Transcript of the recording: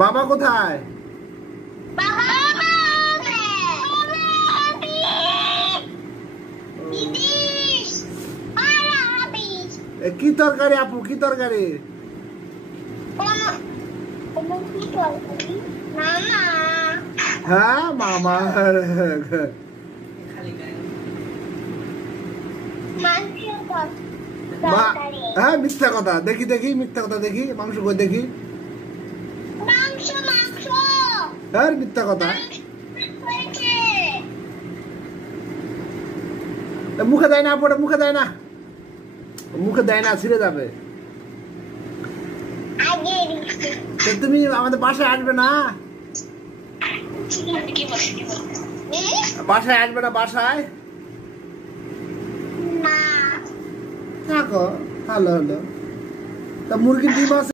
বাবা কোথায়? কি তরকারি আপু, কি তরকারি? হ্যাঁ মামা। হ্যাঁ মিথ্যা কথা, দেখি দেখি মিথ্যা কথা, দেখি মাংস কই দেখি। হ্যাঁ মিথ্যা কথা, মুখে দেয় না পড়ে, মুখে দেয় না, মুখে দেয় না, ছিঁড়ে যাবে। তুমি আমাদের বাসায় আসবে না? বাসায় আসবে না? বাসায় থাকো, ভালো হলো। তা মুরগির ডিম আছে?